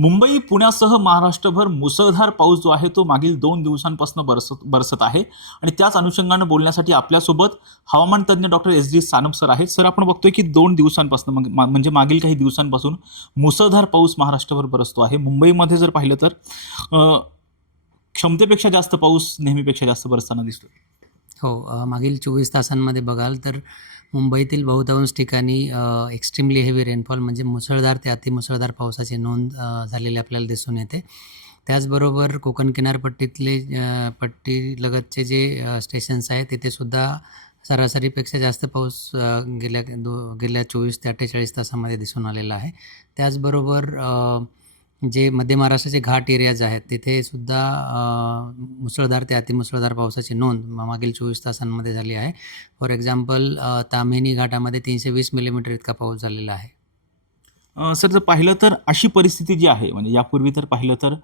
मुंबई, पुण्यासह महाराष्ट्रभर मुसळधार पाऊस जो आहे तो मागील 2 दिवसांपासून बरसत आहे आणि त्याच अनुषंगानं बोलण्यासाठी आपल्यासोबत हवामान तज्ज्ञ डॉक्टर एस.डी. सानप सर आहेत. सर, आपण बघतोय की 2 दिवसांपासून म्हणजे मागील काही दिवसांपासून मुसळधार पाऊस महाराष्ट्रभर बरसतो आहे. मुंबईमध्ये जर पाहिलं तर क्षमतेपेक्षा जास्त पाऊस नेहमीपेक्षा जास्त बरसताना दिसतोय. हो, मागील 24 तासांमध्ये बघाल तर मुंबईतील बहुतांश ठिकाणी एक्स्ट्रीमली हेवी रेनफॉल म्हणजे मुसळधार ते अतिमुसळधार पावसाची नोंद झालेली आपल्याला दिसून येते. त्याचबरोबर कोकण किनारपट्टीतले पट्टीलगतचे जे स्टेशन्स आहेत तिथेसुद्धा सरासरीपेक्षा जास्त पाऊस गेल्या 24 ते 48 तासामध्ये दिसून आलेला आहे. त्याचबरोबर जे मध्य महाराष्ट्राचे घाट एरियाज आहेत तिथेसुद्धा मुसळधार ते अतिमुसळधार पावसाची नोंद मागील 24 तासांमध्ये झाली आहे. फॉर एक्झाम्पल ताम्हिणी घाटामध्ये 320 मिलीमीटर इतका पाऊस झालेला आहे. सर, जर पाहिलं तर अशी परिस्थिती जी आहे म्हणजे यापूर्वी तर पाहिलं तर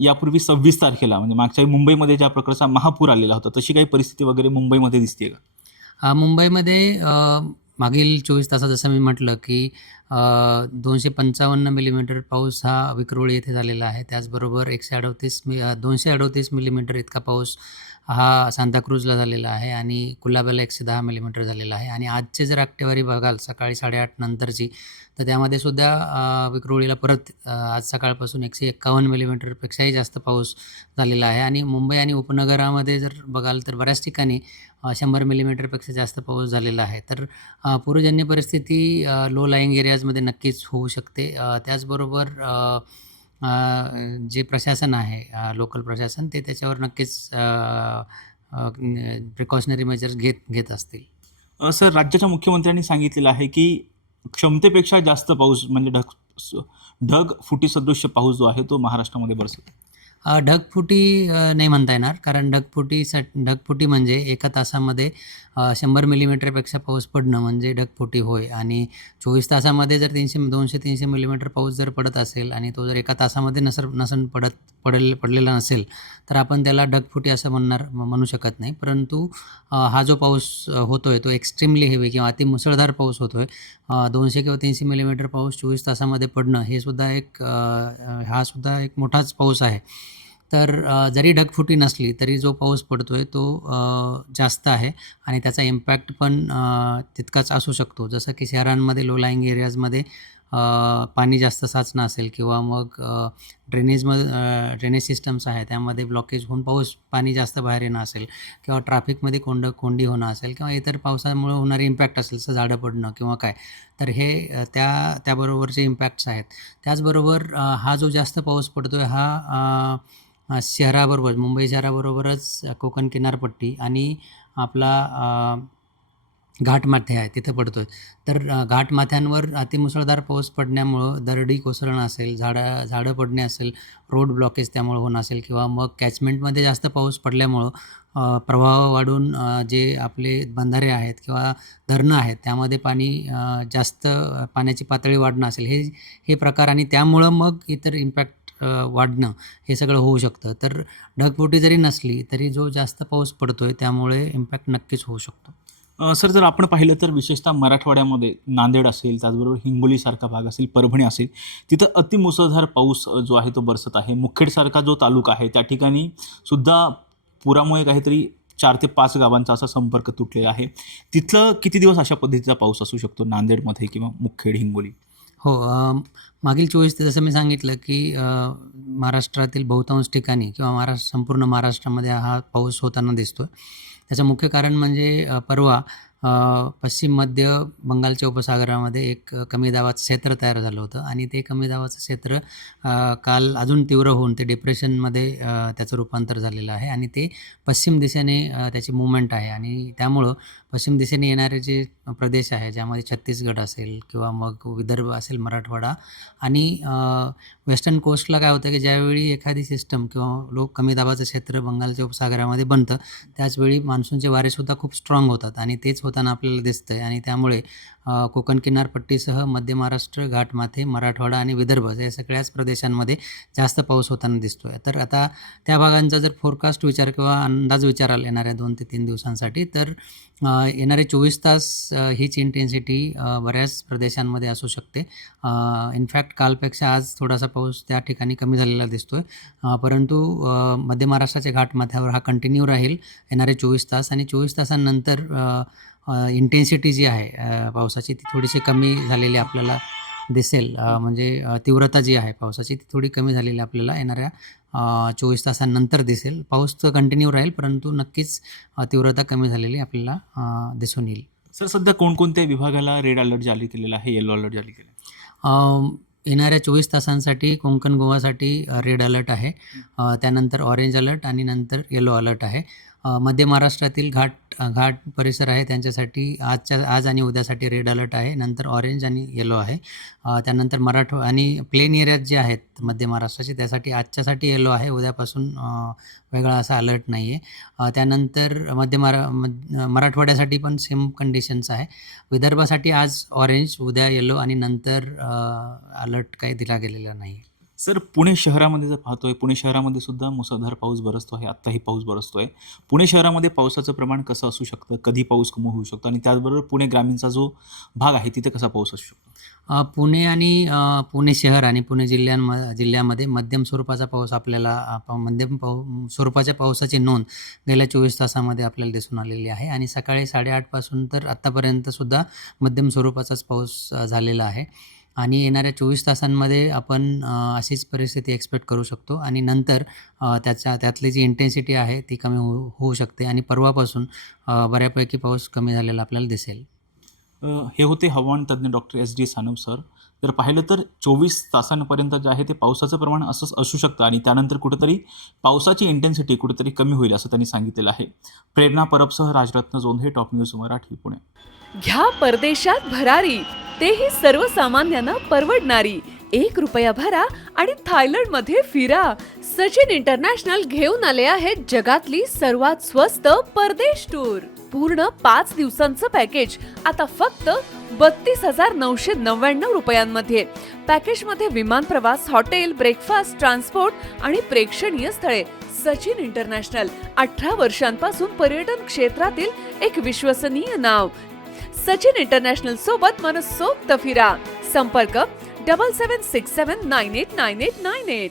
यापूर्वी 26 तारखेला म्हणजे मागच्या मुंबईमध्ये ज्या प्रकारचा महापूर आलेला होता तशी काही परिस्थिती वगैरे मुंबईमध्ये दिसते का? मुंबईमध्ये मागील 24 तासात जसं मी म्हटलं की 255 मिलीमीटर पाऊस हा विक्रोळी येथे झालेला आहे. त्याचबरोबर 238 मिलीमीटर इतका पाऊस हा सांताक्रूजला झालेला आहे आणि कुलाब्याला 110 मिलीमीटर झालेला आहे. आणि आजचे जर आकडेवारी बघाल सकाळी 8:30 नंतरची तर त्यामध्ये सुद्धा विक्रोळीला परत आज सकाळपासून 151 मिलीमीटरपेक्षाही जास्त पाऊस झालेला आहे. आणि मुंबई आणि उपनगरामध्ये जर बघाल तर बऱ्याच ठिकाणी 100 मिलीमीटरपेक्षा जास्त पाऊस झालेला आहे. तर पूरजन्य परिस्थिती लो लाईंग एरियाजमध्ये नक्कीच होऊ शकते. त्याचबरोबर जे प्रशासन आहे लोकल प्रशासन ते त्याच्यावर नक्कीच प्रिकॉशनरी मेजर्स घेत असतील. सर, राज्याच्या मुख्यमंत्र्यांनी सांगितलेलं आहे की क्षमतेपेक्षा जास्त पाऊस म्हणजे ढगफुटी सदृश्य पाऊस जो आहे तो महाराष्ट्रामध्ये बरसतो. ढगफुटी नाही म्हणता येणार, कारण ढगफुटी म्हणजे एका तासामध्ये 100 मिलीमीटरपेक्षा पाऊस पडणं म्हणजे ढगफुटी होय. आणि 24 तासामध्ये जर 200-300 मिलीमीटर पाऊस जर पडत असेल आणि तो जर एका तासामध्ये पडलेला नसेल तर आपण त्याला ढगफुटी असं म्हणू शकत नाही. परंतु हा जो पाऊस होतोय तो एक्स्ट्रीमली हेवी किंवा अतिमुसळधार पाऊस होतोय. 200 किंवा 300 मिलीमीटर पाऊस 24 तासामध्ये पडणं हा सुद्धा एक मोठाच पाऊस आहे. तर जरी ढगफुटी नसली तरी जो पाऊस पडतोय तो जास्त आहे आणि त्याचा इम्पॅक्ट पण तितकाच असू शकतो. जसं की शहरांमध्ये लो लाईंग एरियाजमध्ये पाणी जास्त साचणं असेल किंवा मग ड्रेनेज सिस्टम्स आहे त्यामध्ये ब्लॉकेज होऊन पाणी जास्त बाहेर येणं असेल किंवा ट्रॅफिकमध्ये कोंडी होणं असेल किंवा इतर पावसामुळे होणारे इम्पॅक्ट असेल जसं झाडं पडणं किंवा काय, तर हे त्याबरोबरचे इम्पॅक्ट्स आहेत. त्याचबरोबर हा जो जास्त पाऊस पडतो आहे हा शहराबरोबर मुंबई शहराबरोबरच कोकण किनारपट्टी आणि आपला घाटमाथे आहे तिथे पडतो आहे. तर घाटमाथ्यांवर अतिमुसळधार पाऊस पडण्यामुळं दरडी कोसळणं असेल, झाडं पडणे असेल, रोड ब्लॉकेज त्यामुळे होणं असेल किंवा मग कॅचमेंटमध्ये जास्त पाऊस पडल्यामुळं प्रवाह वाढून जे आपले बंधारे आहेत किंवा धरणं आहेत त्यामध्ये जास्त पाण्याची पातळी वाढणं असेल हे प्रकार आणि त्यामुळं मग इतर इम्पॅक्ट वाढणं हे सगळं होऊ शकतं. तर ढगफुटी जरी नसली तरी जो जास्त पाऊस पडतोय त्यामुळे इम्पॅक्ट नक्कीच होऊ शकतो. सर, जर आपण पाहिलं तर विशेषतः मराठवाड्यामध्ये नांदेड असेल, त्याचबरोबर हिंगोलीसारखा भाग असेल, परभणी असेल, तिथं अतिमुसळधार पाऊस जो आहे तो बरसत आहे. मुखेडसारखा जो तालुका आहे त्या ठिकाणी सुद्धा पुरामुळे काहीतरी 4 ते 5 गावांचा असा संपर्क तुटलेला आहे. तिथलं किती दिवस अशा पद्धतीचा पाऊस असू शकतो नांदेडमध्ये किंवा मुखेड, हिंगोली? हो, मागील 24 ते जसं मी सांगितलं की महाराष्ट्रातील बहुतांश ठिकाणी किंवा संपूर्ण महाराष्ट्रामध्ये हा पाऊस होताना दिसतो. त्याचं मुख्य कारण म्हणजे परवा पश्चिम मध्य बंगालच्या उपसागरामध्ये एक कमी दाबाचं क्षेत्र तयार झालं होतं आणि ते कमी दाबाचं क्षेत्र काल अजून तीव्र होऊन ते डिप्रेशनमध्ये त्याचं रूपांतर झालेलं आहे आणि ते पश्चिम दिशेने त्याची मूव्हमेंट आहे. आणि त्यामुळं पश्चिम दिशेने येणारे जे प्रदेश आहे ज्यामध्ये छत्तीसगड असेल किंवा मग विदर्भ असेल, मराठवाडा आणि वेस्टर्न कोस्टला काय होतं की ज्यावेळी एखादी सिस्टम किंवा कमी दाबाचं क्षेत्र बंगालच्या उपसागरामध्ये बनतं त्याचवेळी मान्सूनचे वारेसुद्धा खूप स्ट्रॉंग होतात आणि तेच होताना आपल्याला दिसतं आहे. आणि त्यामुळे कोकण किनारपट्टीसह मध्य महाराष्ट्र, घाटमाथे, मराठवाडा आणि विदर्भ या सगळ्याच प्रदेशांमध्ये जास्त पाऊस होताना दिसतो आहे. तर आता त्या भागांचा जर फोरकास्ट किंवा अंदाज विचारायला येणाऱ्या 2 ते 3 दिवसांसाठी तर येणारे 24 तास हीच इंटेन्सिटी बऱ्याच प्रदेशांमध्ये असू शकते. इनफॅक्ट कालपेक्षा आज थोडासा पाऊस त्या ठिकाणी कमी झालेला दिसतो आहे. परंतु मध्य महाराष्ट्राच्या घाटमाथ्यावर हा कंटिन्यू राहील येणारे 24 तास आणि 24 तासांनंतर इंटेन्सिटी जी आहे पावसाची ती थोडीशी कमी झालेली आपल्याला दिसेल. म्हणजे तीव्रता जी आहे पावसाची ती थोडी कमी झालेली आपल्याला येणाऱ्या 24 तासांनंतर दिसेल. पाऊस तर कंटिन्यू राहील परंतु नक्कीच तीव्रता कमी झालेली आपल्याला दिसून येईल. सर, सध्या कोणकोणत्या विभागाला रेड अलर्ट जारी केलेला आहे, येलो अलर्ट जारी केलेला आहे? येणाऱ्या 24 तासांसाठी कोकण गोवासाठी रेड अलर्ट आहे. त्यानंतर ऑरेंज अलर्ट आणि नंतर येलो अलर्ट आहे. मध्य महाराष्ट्रातील घाट परिसर आहे त्यांच्यासाठी आज आणि उद्यासाठी रेड अलर्ट आहे. नंतर ऑरेंज आणि येलो आहे. त्यानंतर आणि प्लेन एरियात जे आहेत मध्य महाराष्ट्राचे त्यासाठी आजच्यासाठी येलो आहे. उद्यापासून वेगळा असा अलर्ट नाही आहे. त्यानंतर मराठवाड्यासाठी पण सेम कंडिशन्स आहे. विदर्भासाठी आज ऑरेंज, उद्या येलो आणि नंतर अलर्ट काही दिला गेलेला नाही. सर, पुणे शहरामध्ये जर पाहतोय, पुणे शहरामध्ये सुद्धा मुसळधार पाऊस बरसतो आहे. आत्ताही पाऊस बरसतो आहे. पुणे शहरामध्ये पावसाचं प्रमाण कसं असू शकतं, कधी पाऊस कमी होऊ शकतो आणि त्याचबरोबर पुणे ग्रामीणचा जो भाग आहे तिथे कसा पाऊस असू शकतो? पुणे शहर आणि पुणे जिल्ह्यामध्ये मध्यम स्वरूपाचा पाऊस आपल्याला स्वरूपाच्या पावसाची नोंद गेल्या 24 तासामध्ये आपल्याला दिसून आलेली आहे आणि सकाळी 8:30 पासून तर आत्तापर्यंत सुद्धा मध्यम स्वरूपाचाच पाऊस झालेला आहे. आणि येणाऱ्या 24 तासांमध्ये आपण अशीच परिस्थिती एक्सपेक्ट करू शकतो आणि नंतर त्यातली जी इंटेन्सिटी आहे ती कमी होऊ शकते आणि परवापासून बऱ्यापैकी पाऊस कमी झालेला आपल्याला दिसेल. हे होते हवामान तज्ज्ञ डॉक्टर SD सानप सर. जर पाहिलं तर 24 तासांपर्यंत जे आहे ते पावसाचं प्रमाण असंच असू शकतं आणि त्यानंतर कुठेतरी पावसाची इंटेन्सिटी कुठेतरी कमी होईल असं त्यांनी सांगितलेलं आहे. प्रेरणा परबसह राजरत्न जोंधे, टॉप न्यूज मराठी, पुणे. घ्या परदेशात भरारी, तेही सर्वसामान्यांना परवडणारी. 1 रुपया भरा आणि थायलंडमध्ये फिरा. सचिन इंटरनॅशनल घेऊन आले आहेत जगातली सर्वात स्वस्त परदेश टूर. पूर्ण 5 दिवसांचं पॅकेज आता फक्त 32,999 रुपयांमध्ये. पॅकेजमध्ये विमान प्रवास, हॉटेल, ब्रेकफास्ट, ट्रान्सपोर्ट आणि प्रेक्षणीय स्थळे. सचिन इंटरनॅशनल 18 वर्षांपासून पर्यटन क्षेत्रातील एक विश्वसनीय नाव. सचिन इंटरनॅशनल सोबत मनसोक्त फिरा. संपर्क 7767989898.